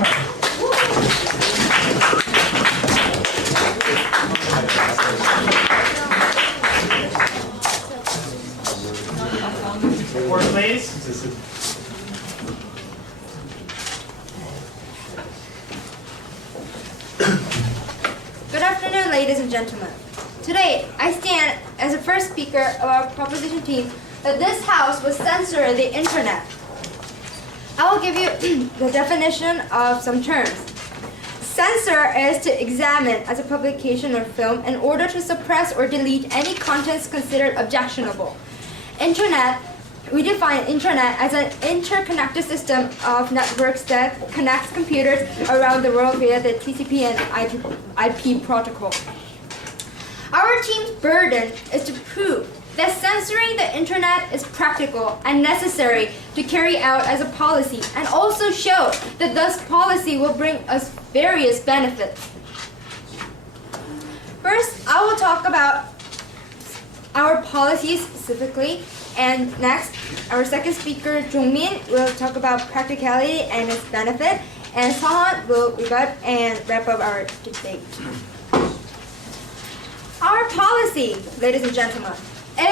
Report, please. Good afternoon, ladies and gentlemen. Today, I stand as the first speaker of our proposition team that this House will censor the Internet. I will give you the definition of some terms. Censor is to examine as a publication or film in order to suppress or delete any contents considered objectionable. Internet, we define Internet as an interconnected system of networks that connects computers around the world via the TCP and IP protocol. Our team's burden is to prove that censoring the Internet is practical and necessary to carry out as a policy, and also show that this policy will bring us various benefits. First, I will talk about our policies specifically, and next, our second speaker, Jongmin, will talk about practicality and its benefit, and Sahan will rebut and wrap up our debate. Our policy, ladies and gentlemen,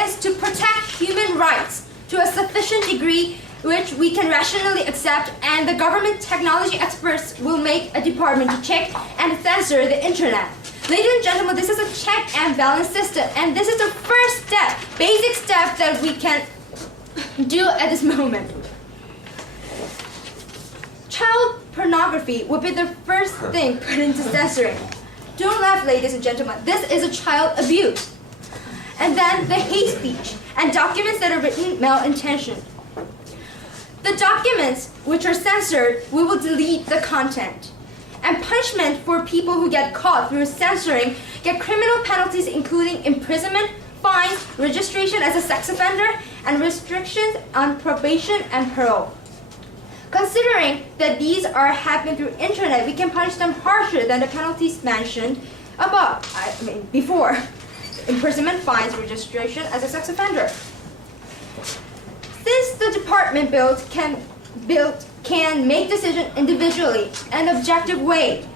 is to protect human rights to a sufficient degree which we can rationally accept, and the government technology experts will make a department to check and censor the Internet. Ladies and gentlemen, this is a check and balance system, and this is the first step, basic step that we can do at this moment. Child pornography will be the first thing put into censoring. Don't laugh, ladies and gentlemen, this is a child abuse. And then the hate speech and documents that are written mal-intentioned. The documents which are censored, we will delete the content. And punishment for people who get caught through censoring get criminal penalties including imprisonment, fines, registration as a sex offender, and restrictions on probation and parole. Considering that these are happening through Internet, we can punish them harsher than the penalties mentioned above, before. Imprisonment, fines, registration as a sex offender. Since the department can make decisions individually and objective way,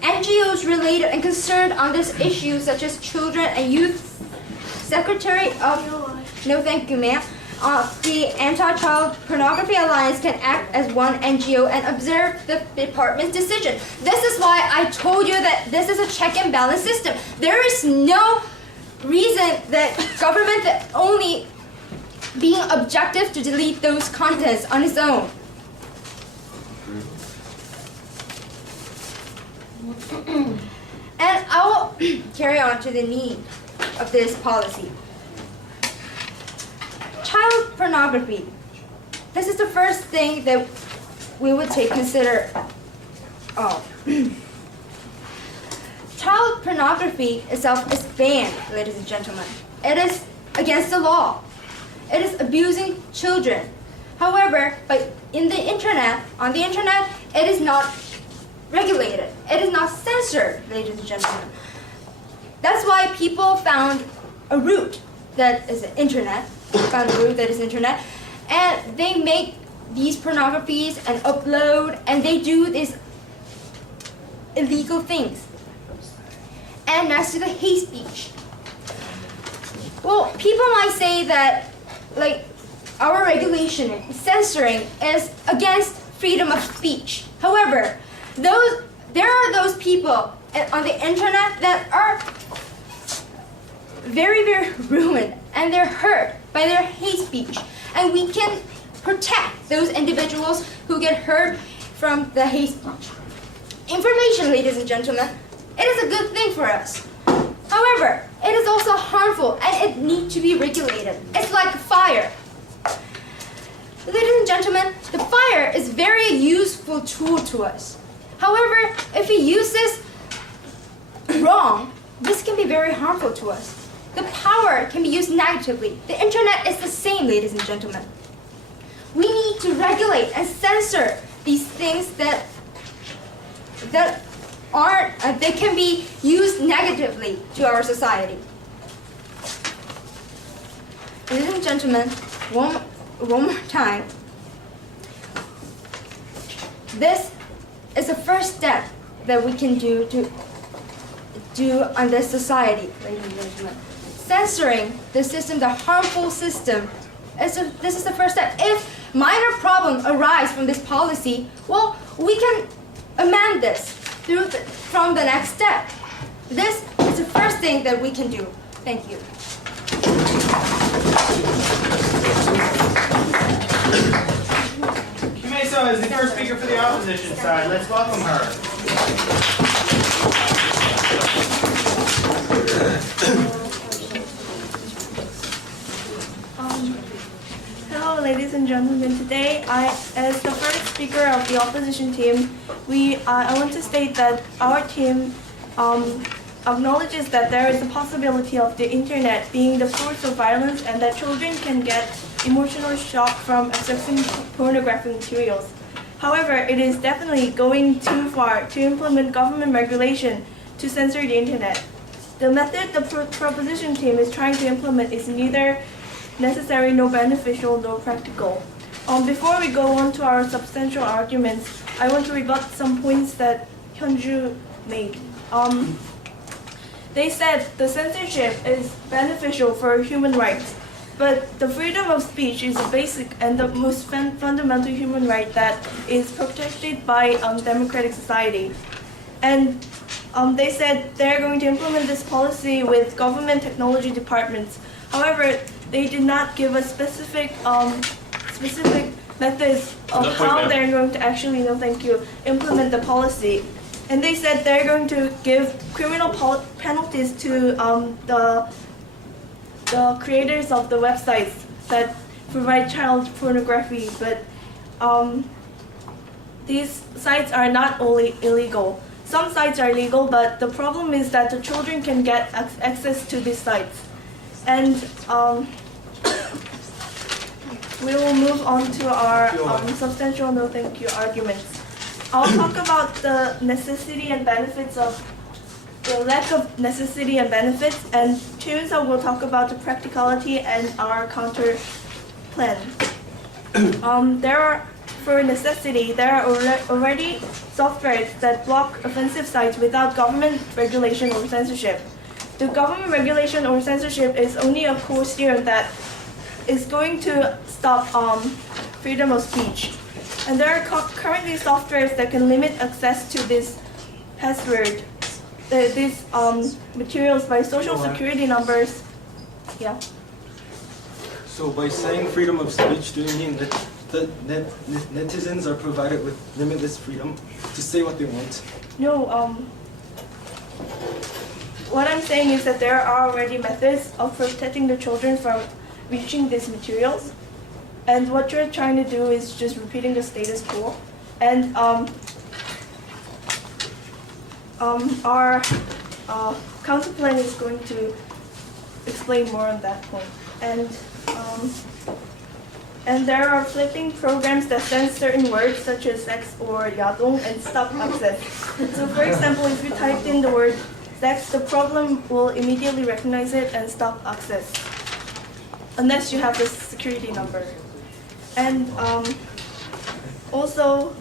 NGOs related and concerned on this issue, such as Children and Youth Secretary of the Anti-Child Pornography Alliance can act as one NGO and observe the department's decision. This is why I told you that this is a check and balance system. There is no reason that government that only being objective to delete those contents on its own. And I will carry on to the need of this policy. Child pornography. This is the first thing that we would consider. Child pornography itself is banned, ladies and gentlemen. It is against the law. It is abusing children. However, on the Internet, it is not regulated. It is not censored, ladies and gentlemen. That's why people found a route that is the Internet, and they make these pornographies and upload, and they do these illegal things. And next to the hate speech. Well, people might say that our regulation, censoring, is against freedom of speech. However, there are those people on the Internet that are very, very ruined, and they're hurt by their hate speech. And we can protect those individuals who get hurt from the hate speech. Information, ladies and gentlemen, it is a good thing for us. However, it is also harmful, and it needs to be regulated. It's like fire. Ladies and gentlemen, the fire is a very useful tool to us. However, if we use this wrong, this can be very harmful to us. The power can be used negatively. The Internet is the same, ladies and gentlemen. We need to regulate and censor these things that can be used negatively to our society. Ladies and gentlemen, one more time. This is the first first step that we can do on this society, ladies and gentlemen. Censoring the system, the harmful system, this is the first step. If minor problems arise from this policy, well, we can amend this from the next step. This is the first thing that we can do. Thank you. Kimeso is the first speaker for the opposition side. Let's welcome her. Hello, ladies and gentlemen. Today, as the first speaker of the opposition team, I want to state that our team acknowledges that there is a possibility of the internet being the source of violence and that children can get emotional shock from accessing pornographic materials. However, it is definitely going too far to implement government regulation to censor the internet. The method the proposition team is trying to implement is neither necessary nor beneficial nor practical. Before we go on to our substantial arguments, I want to rebut some points that Hyunju made. They said the censorship is beneficial for human rights, but the freedom of speech is a basic and the most fundamental human right that is protected by democratic society. And they said they're going to implement this policy with government technology departments. However, they did not give us specific methods of how they're going to actually, implement the policy. And they said they're going to give criminal penalties to the creators of the websites that provide child pornography. But these sites are not only illegal. Some sites are legal, but the problem is that the children can get access to these sites. And we will move on to our substantial no thank you arguments. I'll talk about the necessity and benefits of the lack of necessity and benefits, and Chunso will talk about the practicality and our counter plan. For necessity, there are already softwares that block offensive sites without government regulation or censorship. The government regulation or censorship is only a course here that is going to stop freedom of speech. And there are currently softwares that can limit access to this password, these materials by social security numbers. Yeah. So by saying freedom of speech, do you mean that the netizens are provided with limitless freedom to say what they want? No. What I'm saying is that there are already methods of protecting the children from reaching these materials. And what you're trying to do is just repeating the status quo. And our council plan is going to explain more on that point. And there are flipping programs that sense certain words such as sex or yadong and stop access. So for example, if you type in the word sex, the program will immediately recognize it and stop access, unless you have the security number. And also,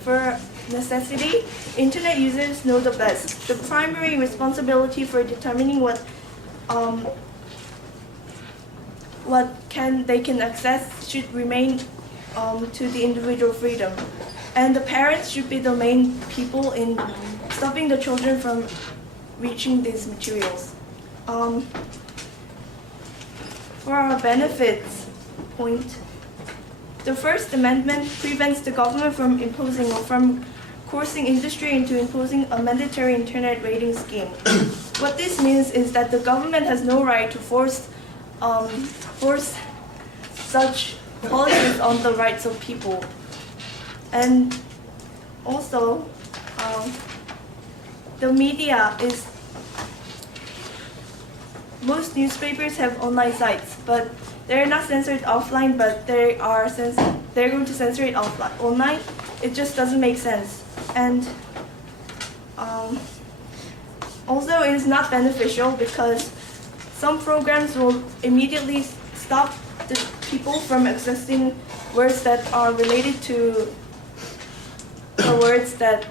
for necessity, internet users know the best. The primary responsibility for determining what they can access should remain to the individual freedom. And the parents should be the main people in stopping the children from reaching these materials. For our benefits point, the First Amendment prevents the government from imposing or from coercing industry into imposing a mandatory internet rating scheme. What this means is that the government has no right to force such policies on the rights of people. And also, the media is, most newspapers have online sites, but they're not censored offline, but they're going to censor it online. It just doesn't make sense. And also, it is not beneficial because some programs will immediately stop the people from accessing words that are related to the words that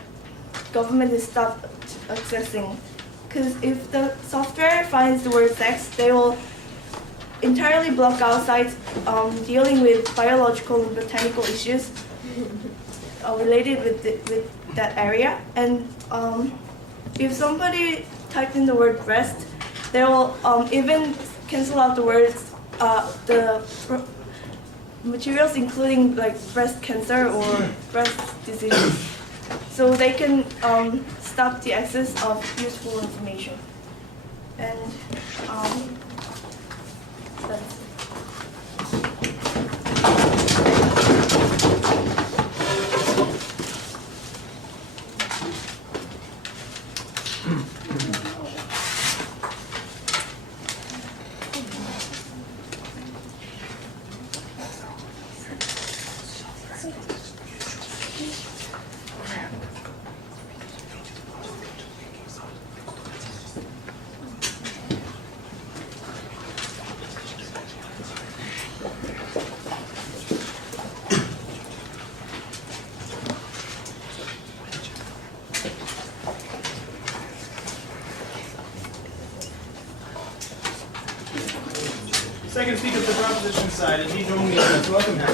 government is stopped accessing. Because if the software finds the word sex, they will entirely block out sites dealing with biological and botanical issues related with that area. And if somebody typed in the word breast, they will even cancel out the words, the materials including like breast cancer or breast disease. So they can stop the access of useful information. And that's it. Second speaker for the proposition side, and he joined me. Let's welcome him.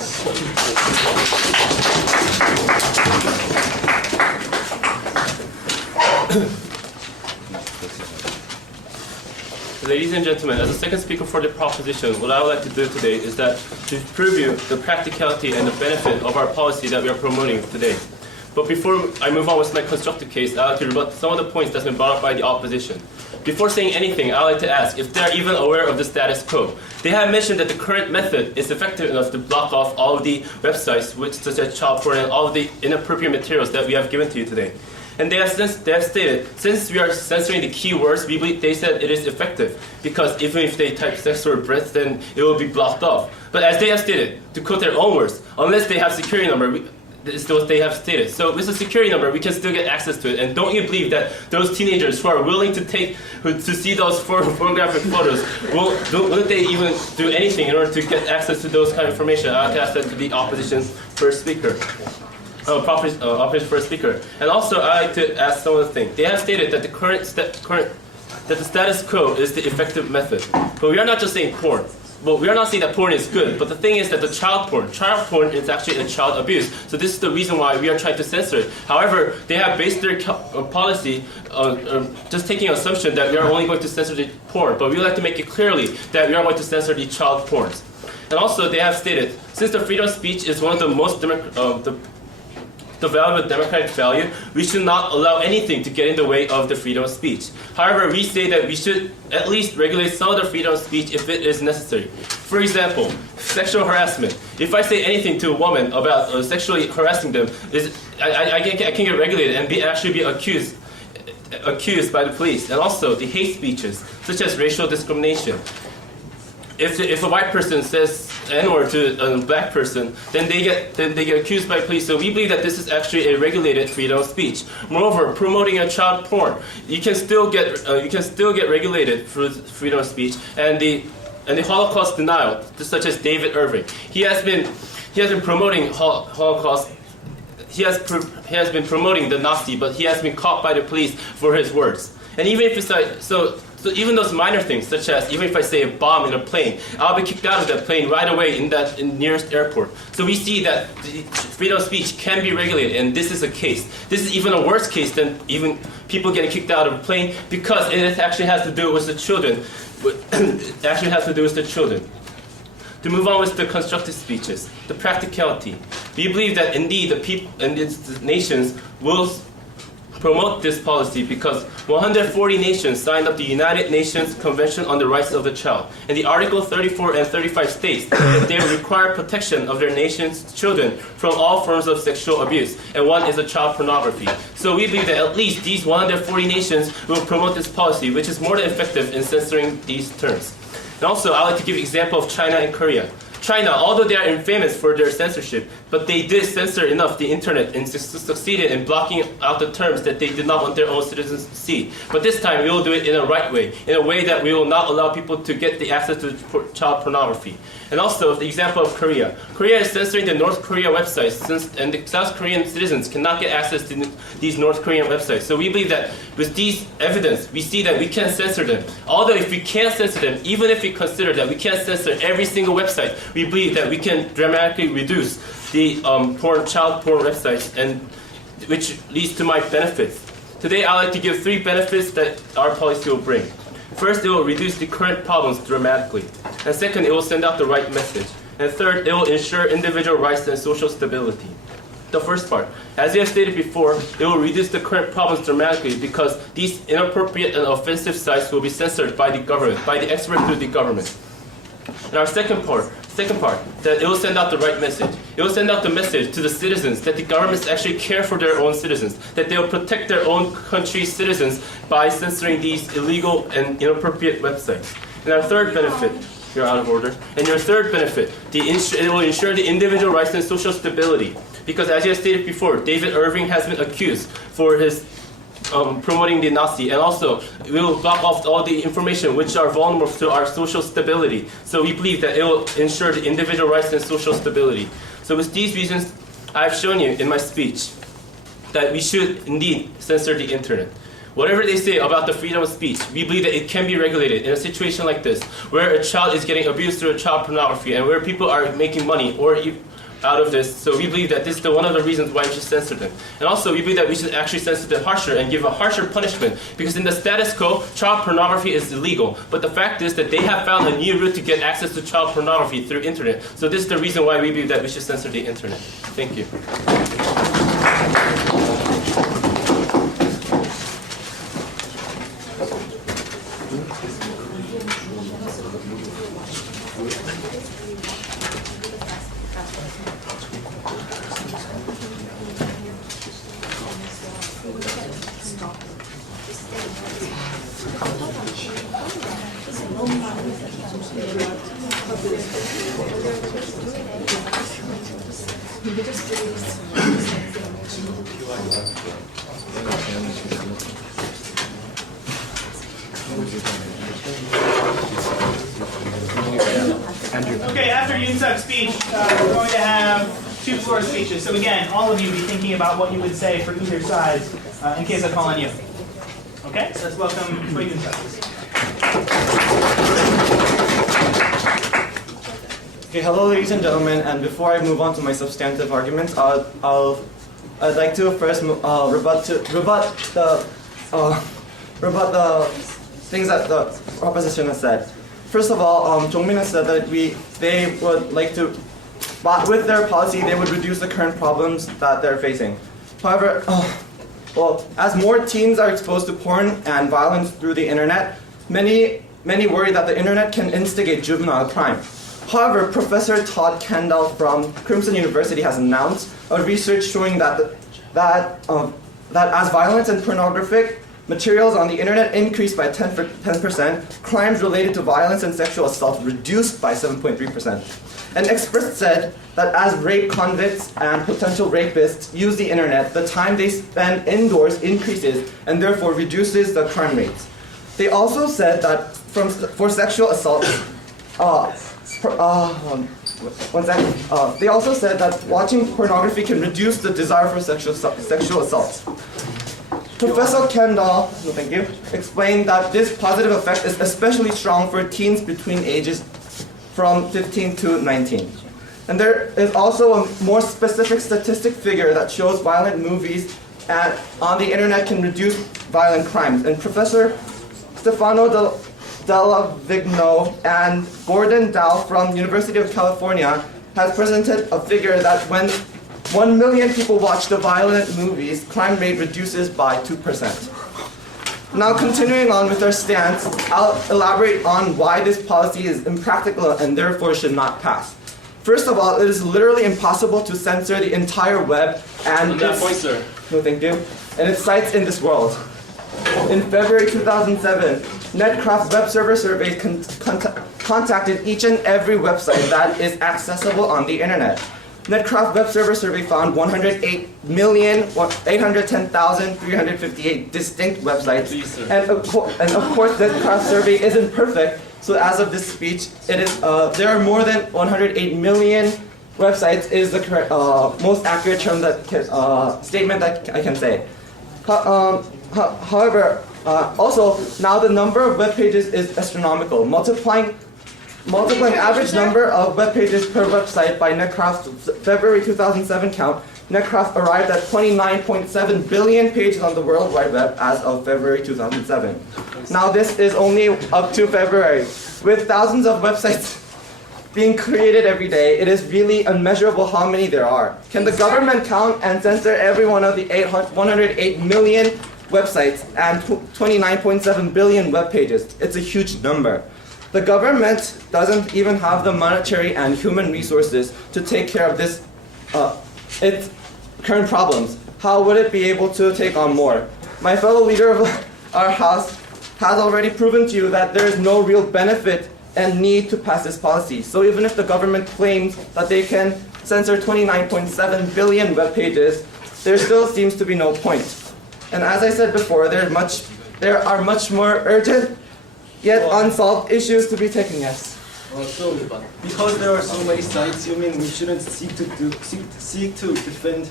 Ladies and gentlemen, as a second speaker for the proposition, what I would like to do today is that to preview the practicality and the benefit of our policy that we are promoting today. But before I move on with my constructive case, I'd like to rebut some of the points that's been brought up by the opposition. Before saying anything, I'd like to ask if they're even aware of the status quo. They have mentioned that the current method is effective enough to block off all of the websites, which such as child porn and all of the inappropriate materials that we have given to you today. And they have stated, since we are censoring the keywords, they said it is effective, because even if they type sex or breast, then it will be blocked off. But as they have stated, to quote their own words, unless they have security number, this is what they have stated. So with a security number, we can still get access to it. And don't you believe that those teenagers who are willing to see those pornographic photos, wouldn't they even do anything in order to get access to those kind of information? I'll ask that to the opposition's first speaker. Opposition first speaker. And also, I'd like to ask some of the things. They have stated that that the status quo is the effective method. But we are not just saying porn. Well, we are not saying that porn is good, but the thing is that the child porn is actually a child abuse. So this is the reason why we are trying to censor it. However, they have based their policy on just taking an assumption that we are only going to censor the porn, but we would like to make it clearly that we are going to censor the child porns. And also, they have stated, since the freedom of speech is one of the most the value of democratic value, we should not allow anything to get in the way of the freedom of speech. However, we say that we should at least regulate some of the freedom of speech if it is necessary. For example, sexual harassment. If I say anything to a woman about sexually harassing them, I can get regulated and actually be accused by the police. And also the hate speeches, such as racial discrimination. If a white person says N-word to a black person, then they get accused by police. So we believe that this is actually a regulated freedom of speech. Moreover, promoting a child porn, you can still get regulated for freedom of speech. And the Holocaust denial, such as David Irving, he has been promoting Holocaust. He has been promoting the Nazi, but he has been caught by the police for his words. And even if it's like so even those minor things, such as even if I say a bomb in a plane, I'll be kicked out of that plane right away in nearest airport. So we see that freedom of speech can be regulated, and this is a case. This is even a worse case than even people getting kicked out of a plane, because it actually has to do with the children. It actually has to do with the children. To move on with the constructive speeches, the practicality. We believe that indeed the people and the nations will promote this policy because 140 nations signed up the United Nations Convention on the Rights of the Child. And the Article 34 and 35 states that they require protection of their nation's children from all forms of sexual abuse, and one is child pornography. So we believe that at least these 140 nations will promote this policy, which is more than effective in censoring these terms. And also, I'd like to give an example of China and Korea. China, although they are infamous for their censorship, but they did censor enough the internet and succeeded in blocking out the terms that they did not want their own citizens to see. But this time we will do it in a right way, in a way that we will not allow people to get the access to child pornography. And also the example of Korea. Korea is censoring the North Korea websites, and the South Korean citizens cannot get access to these North Korean websites. So we believe that with these evidence, we see that we can censor them. Although if we can't censor them, even if we consider that we can't censor every single website, we believe that we can dramatically reduce the child porn websites, and which leads to my benefits. Today I'd like to give 3 benefits that our policy will bring. First, it will reduce the current problems dramatically. And second, it will send out the right message. And third, it will ensure individual rights and social stability. The first part, as we have stated before, it will reduce the current problems dramatically because these inappropriate and offensive sites will be censored by the government, by the experts through the government. And our second part, that it will send out the right message. It will send out the message to the citizens that the governments actually care for their own citizens, that they will protect their own country's citizens by censoring these illegal and inappropriate websites. And our third benefit, you're out of order, and your third benefit, it will ensure the individual rights and social stability. Because as you have stated before, David Irving has been accused for his promoting the Nazi, and also we will block off all the information which are vulnerable to our social stability. So we believe that it will ensure the individual rights and social stability. So with these reasons, I've shown you in my speech that we should indeed censor the internet. Whatever they say about the freedom of speech, we believe that it can be regulated in a situation like this, where a child is getting abused through child pornography and where people are making money or out of this. So we believe that this is one of the reasons why we should censor them. And also we believe that we should actually censor them harsher and give a harsher punishment, because in the status quo, child pornography is illegal. But the fact is that they have found a new route to get access to child pornography through internet. So this is the reason why we believe that we should censor the internet. Thank you. Okay, after Yoon-suk's speech, we're going to have 2 floor speeches. So again, all of you be thinking about what you would say for either side in case I call on you. Okay, so let's welcome Yoon-suk. Okay, hello ladies and gentlemen, and before I move on to my substantive arguments, I'd like to first rebut the things that the opposition has said. First of all, Jongmin has said that they would like to, with their policy, they would reduce the current problems that they're facing. However, as more teens are exposed to porn and violence through the internet, many worry that the internet can instigate juvenile crime. However, Professor Todd Kendall from Crimson University has announced a research showing that as violence and pornographic materials on the internet increased by 10%, crimes related to violence and sexual assault reduced by 7.3%. And experts said that as rape convicts and potential rapists use the internet, the time they spend indoors increases and therefore reduces the crime rates. They also said that for sexual assault, they also said that watching pornography can reduce the desire for sexual assaults. Professor Kendall, explained that this positive effect is especially strong for teens between ages from 15 to 19. And there is also a more specific statistic figure that shows violent movies on the internet can reduce violent crimes. And Professor Stefano Della Vigno and Gordon Dow from University of California has presented a figure that when 1 million people watch the violent movies, crime rate reduces by 2%. Now continuing on with our stance, I'll elaborate on why this policy is impractical and therefore should not pass. First of all, it is literally impossible to censor the entire web and its sites in this world. In February 2007, Netcraft's web server survey contacted each and every website that is accessible on the internet. Netcraft Web Server Survey found 108,810,358 distinct websites. And of course, Netcraft survey isn't perfect. So as of this speech, it is there are more than 108 million websites is the correct, most accurate term that statement that I can say. However, also now the number of web pages is astronomical. Multiplying average number of web pages per website by Netcraft's February 2007 count, Netcraft arrived at 29.7 billion pages on the World Wide Web as of February 2007. Now this is only up to February. With thousands of websites being created every day, it is really unmeasurable how many there are. Can the government count and censor every one of the 108 million websites and 29.7 billion web pages? It's a huge number. The government doesn't even have the monetary and human resources to take care of its current problems. How would it be able to take on more? My fellow leader of our house has already proven to you that there is no real benefit and need to pass this policy. So even if the government claims that they can censor 29.7 billion web pages, there still seems to be no point. And as I said before, there are much more urgent yet unsolved issues to be taken. Yes. So because there are so many sites, you mean we shouldn't seek to defend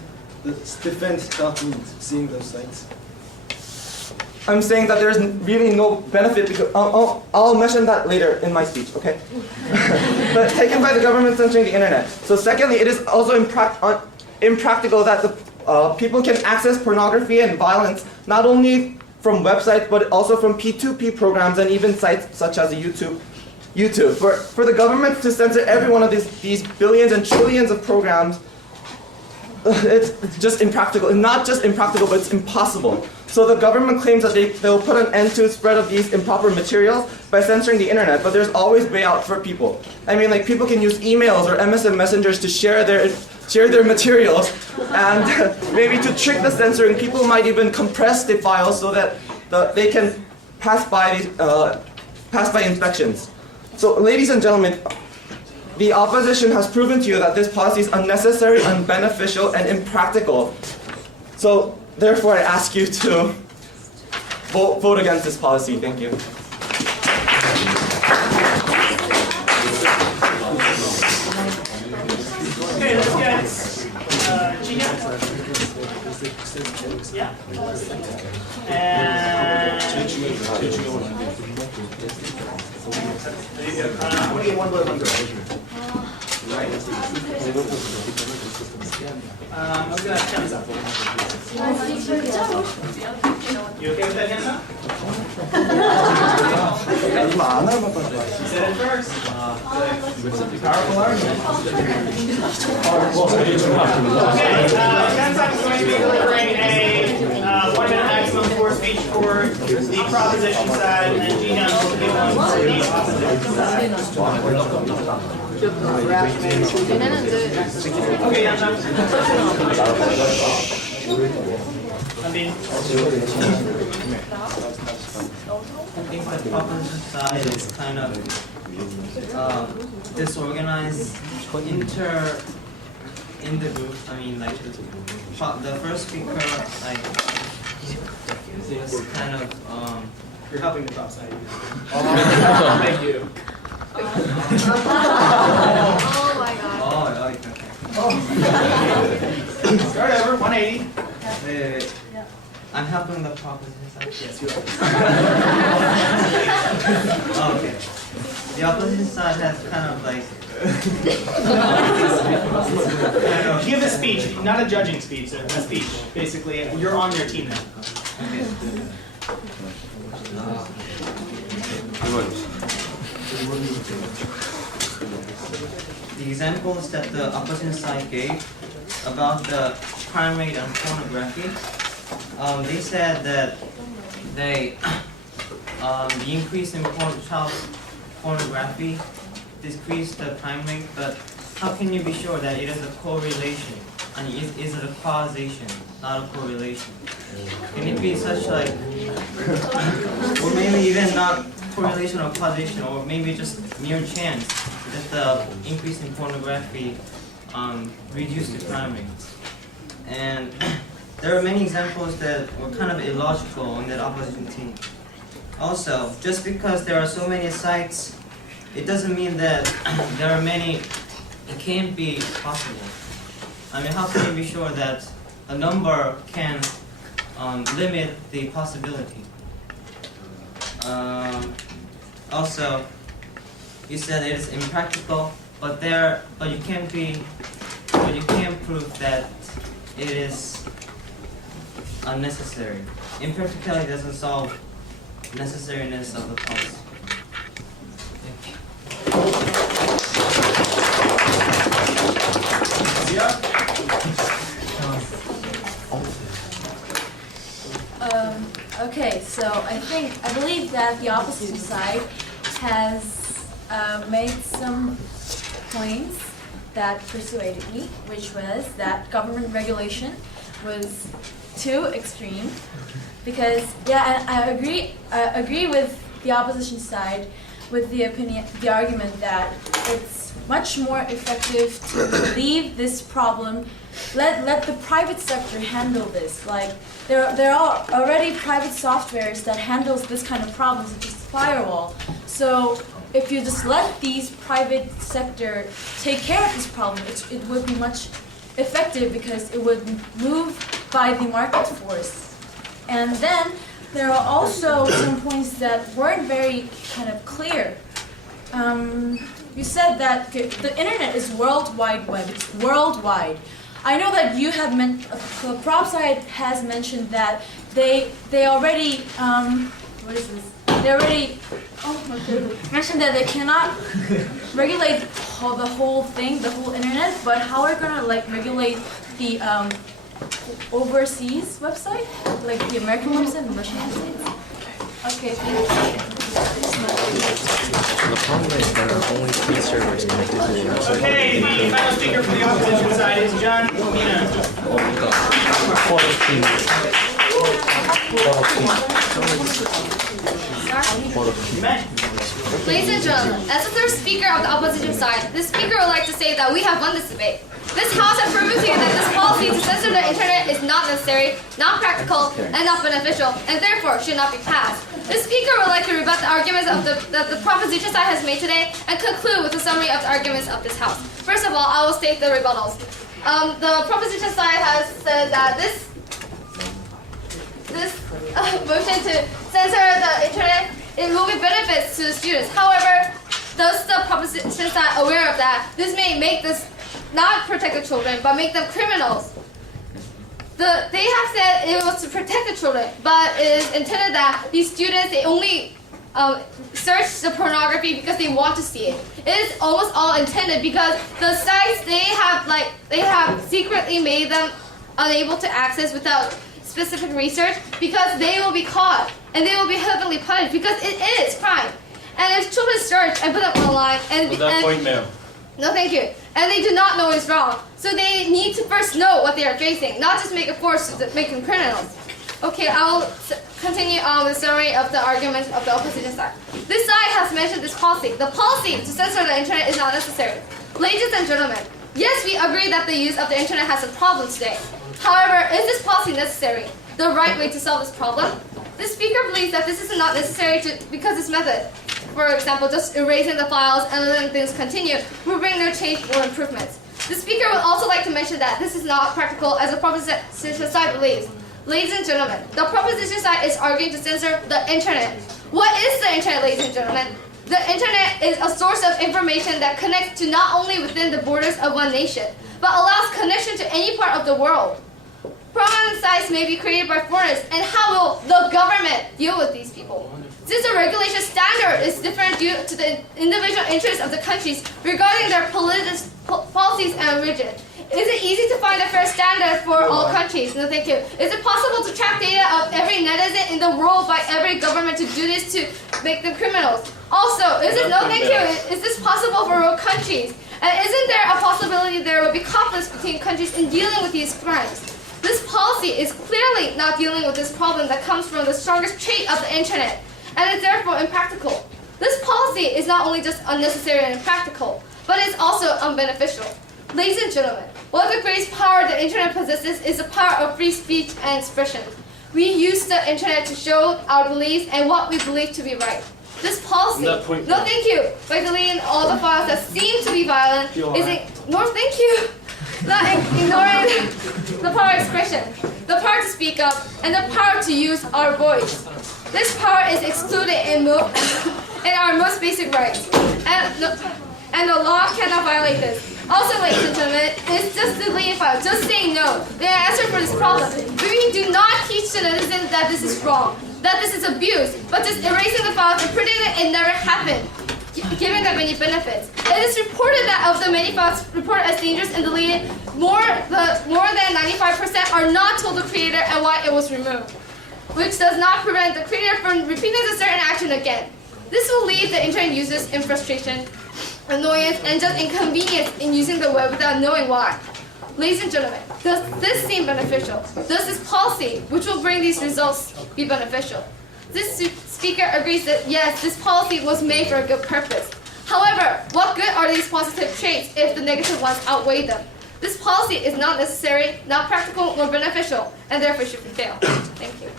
seeing those sites? I'm saying that there's really no benefit because I'll mention that later in my speech, okay? But taken by the government censoring the internet. So secondly, it is also impractical that the people can access pornography and violence not only from websites but also from P2P programs and even sites such as YouTube. For the government to censor every one of these billions and trillions of programs, it's just impractical. It's not just impractical, but it's impossible. So the government claims that they'll put an end to the spread of these improper materials by censoring the internet, but there's always way out for people. I mean, like, people can use emails or MSN messengers to share their materials, and maybe to trick the censoring, people might even compress the files so that they can pass by inspections. So, ladies and gentlemen, the opposition has proven to you that this policy is unnecessary, unbeneficial, and impractical. So, therefore, I ask you to vote against this policy. Thank you. Okay, let's get Gina. Yeah. And I'm gonna get one blue, one green. I'm gonna hands up. You okay with that hands up? She said it first. Powerful argument. Okay, next I'm going to be delivering a 1 minute maximum force speech for the proposition side, and then Gina will be one for the opposition side. Okay, hands up. I think the proposition side is kind of disorganized in the group. I mean, like the first speaker, like, was kind of You're helping the prop side. Thank you. Oh my god. oh, okay. Start over, 180. Wait. I'm helping the proposition side. Yes, you are. Oh, okay. The opposition side has kind of like Give a speech, not a judging speech, a speech. Basically, you're on their team now. okay. The examples that the opposition side gave about the crime rate and pornography, they said that the increase in child pornography decreased the crime rate, but how can you be sure that it is a correlation? And is it a causation, not a correlation? Can it be such like, or maybe even not correlation or causation, or maybe just mere chance that the increase in pornography reduce the crime rate. And there are many examples that were kind of illogical in that opposition team. Also, just because there are so many sites, it doesn't mean that there are many, it can't be possible. I mean, how can you be sure that a number can limit the possibility? Also, you said it is impractical, but you can't prove that it is unnecessary. Impracticality doesn't solve necessariness of the policy. Okay, so I believe that the opposition side has made some points that persuaded me, which was that government regulation was too extreme. Because and I agree with the opposition side with the argument that it's much more effective to leave this problem, let the private sector handle this. Like there are already private softwares that handles this kind of problem, such as firewall. So if you just let these private sector take care of this problem, it would be much effective because it would move by the market force. And then there are also some points that weren't very kind of clear. You said that the internet is World Wide Web. It's worldwide. I know that you have the prop side has mentioned that they already what is this? They already mentioned that they cannot regulate the whole thing, the whole internet. But how are we gonna regulate the overseas website, like the American website and Russian websites? Okay, thank you. The problem is there are only 3 servers connected to the website. Okay, the final speaker for the opposition side is John Mina. Ladies and gentlemen, as the third speaker of the opposition side, this speaker would like to say that we have won this debate. This House has proven to you that this policy to censor the internet is not necessary, not practical, and not beneficial, and therefore should not be passed. This speaker would like to rebut the arguments that the proposition side has made today and conclude with a summary of the arguments of this House. First of all, I will state the rebuttals. The proposition side has said that this motion to censor the internet, it will be benefits to the students. However, does the proposition side aware of that? This may make this not protect the children, but make them criminals. They have said it was to protect the children, but it is intended that these students, they only search the pornography because they want to see it. It is almost all intended because the sites, they have secretly made them unable to access without specific research because they will be caught and they will be heavily punished because it is crime. And if children search and put them online and... point, ma'am. No, thank you. And they do not know it's wrong. So they need to first know what they are facing, not just make a force to make them criminals. Okay, I will continue on with the summary of the arguments of the opposition side. This side has mentioned this policy. The policy to censor the internet is not necessary. Ladies and gentlemen, yes, we agree that the use of the internet has some problems today. However, is this policy necessary? The right way to solve this problem? The speaker believes that this is not necessary because this method, for example, just erasing the files and letting things continue, will bring no change or improvements. The speaker would also like to mention that this is not practical as the proposition side believes. Ladies and gentlemen, the proposition side is arguing to censor the internet. What is the internet, ladies and gentlemen? The internet is a source of information that connects to not only within the borders of one nation, but allows connection to any part of the world. Prominent sites may be created by foreigners, and how will the government deal with these people? Since the regulation standard is different due to the individual interests of the countries regarding their policies and religion, is it easy to find a fair standard for all countries? No, thank you. Is it possible to track data of every netizen in the world by every government to do this to make them criminals? Also, is it, no, thank you. Is this possible for all countries? And isn't there a possibility there will be conflicts between countries in dealing with these crimes? This policy is clearly not dealing with this problem that comes from the strongest trait of the internet, and is therefore impractical. This policy is not only just unnecessary and impractical, but it's also unbeneficial. Ladies and gentlemen, one of the greatest power the internet possesses is the power of free speech and expression. We use the internet to show our beliefs and what we believe to be right. This policy, no thank you, by deleting all the files that seem to be violent, thank you, not ignoring the power of expression, the power to speak up, and the power to use our voice. This power is excluded in our most basic rights, and the law cannot violate this. Also, ladies and gentlemen, it's just deleting files, just saying no. The answer for this problem. We do not teach the netizens that this is wrong, that this is abuse, but just erasing the files and pretending that it never happened, giving them many benefits. It is reported that of the many files reported as dangerous and deleted, more than 95% are not told the creator and why it was removed, which does not prevent the creator from repeating a certain action again. This will leave the internet users in frustration, annoyance, and just inconvenience in using the web without knowing why. Ladies and gentlemen, does this seem beneficial? Does this policy, which will bring these results, be beneficial? This speaker agrees that yes, this policy was made for a good purpose. However, what good are these positive traits if the negative ones outweigh them? This policy is not necessary, not practical, nor beneficial, and therefore should fail. Thank you.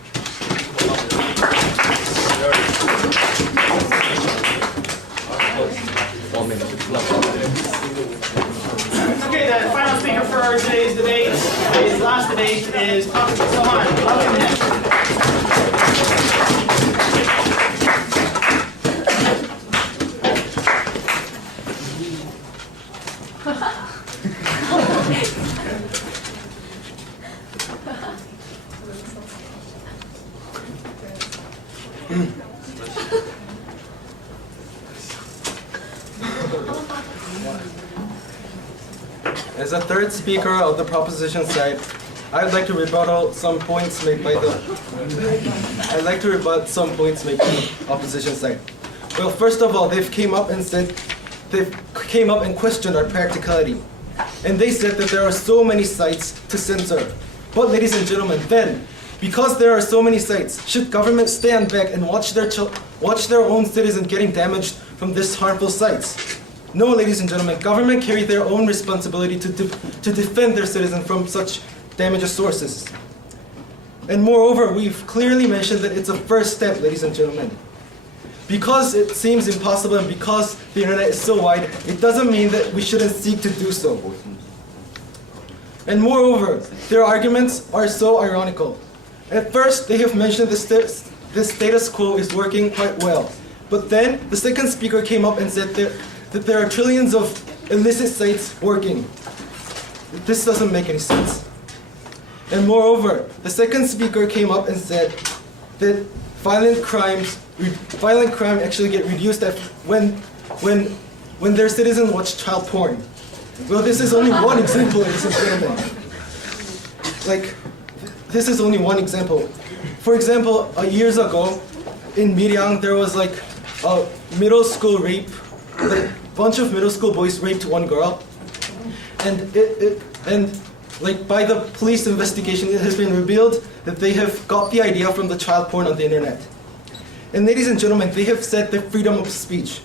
Okay, the final speaker for today's debate, today's last debate, is Professor Sohan. Welcome next. As a third speaker of the proposition side, I'd like to rebut some points made by the opposition side. Well, first of all, they've came up and questioned our practicality. And they said that there are so many sites to censor. But ladies and gentlemen, then, because there are so many sites, should government stand back and watch their own citizens getting damaged from these harmful sites? No, ladies and gentlemen, government carry their own responsibility to defend their citizens from such damaging sources. And moreover, we've clearly mentioned that it's a first step, ladies and gentlemen. Because it seems impossible and because the internet is so wide, it doesn't mean that we shouldn't seek to do so. And moreover, their arguments are so ironical. At first, they have mentioned the status quo is working quite well. But then, the second speaker came up and said that there are trillions of illicit sites working. This doesn't make any sense. And moreover, the second speaker came up and said that violent crime actually get reduced when their citizens watch child porn. Well, this is only one example, ladies and gentlemen. This is only one example. For example, years ago, in Miryang, there was a middle school rape. A bunch of middle school boys raped one girl, and by the police investigation, it has been revealed that they have got the idea from the child porn on the internet. And ladies and gentlemen, they have said the freedom of speech.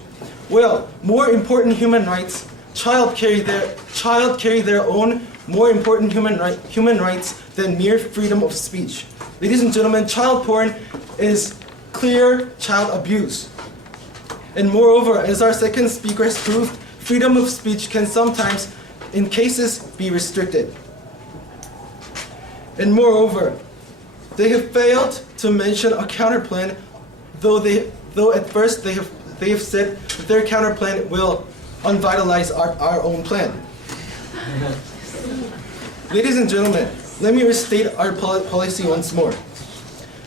Well, more important human rights, child carry their own more important human rights than mere freedom of speech. Ladies and gentlemen, child porn is clear child abuse. And moreover, as our second speaker has proved, freedom of speech can sometimes, in cases, be restricted. And moreover, they have failed to mention a counterplan, though at first they have said that their counterplan will unvitalize our own plan. Ladies and gentlemen, let me restate our policy once more.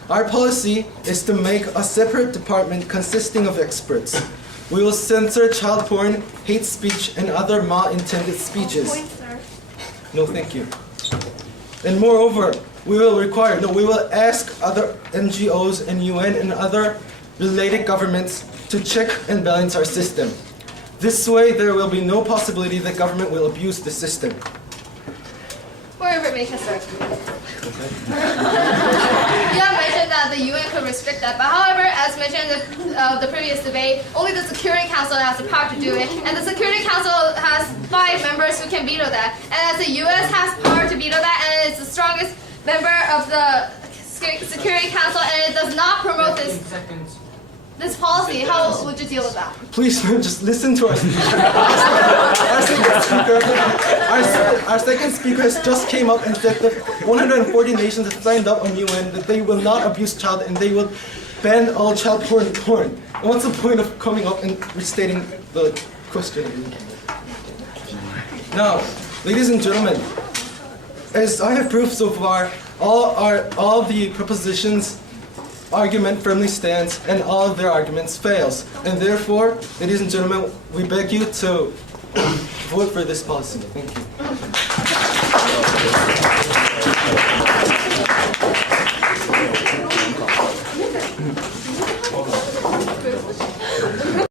Our policy is to make a separate department consisting of experts. We will censor child porn, hate speech, and other malintended speeches. No, thank you. And moreover, we will ask other NGOs and UN and other related governments to check and balance our system. This way, there will be no possibility that government will abuse the system. Wherever may concern. You have mentioned that the UN could restrict that, but however, as mentioned in the previous debate, only the Security Council has the power to do it, and the Security Council has 5 members who can veto that. And as the U.S. has power to veto that, and it's the strongest member of the Security Council, and it does not promote this policy, how would you deal with that? Please just listen to our speaker. Our second speaker has just came up and said that 140 nations have signed up on UN that they will not abuse child and they will ban all child porn. And what's the point of coming up and restating the question? Now, ladies and gentlemen, as I have proved so far, all the propositions argument firmly stands and all of their arguments fails. And therefore, ladies and gentlemen, we beg you to vote for this policy. Thank you.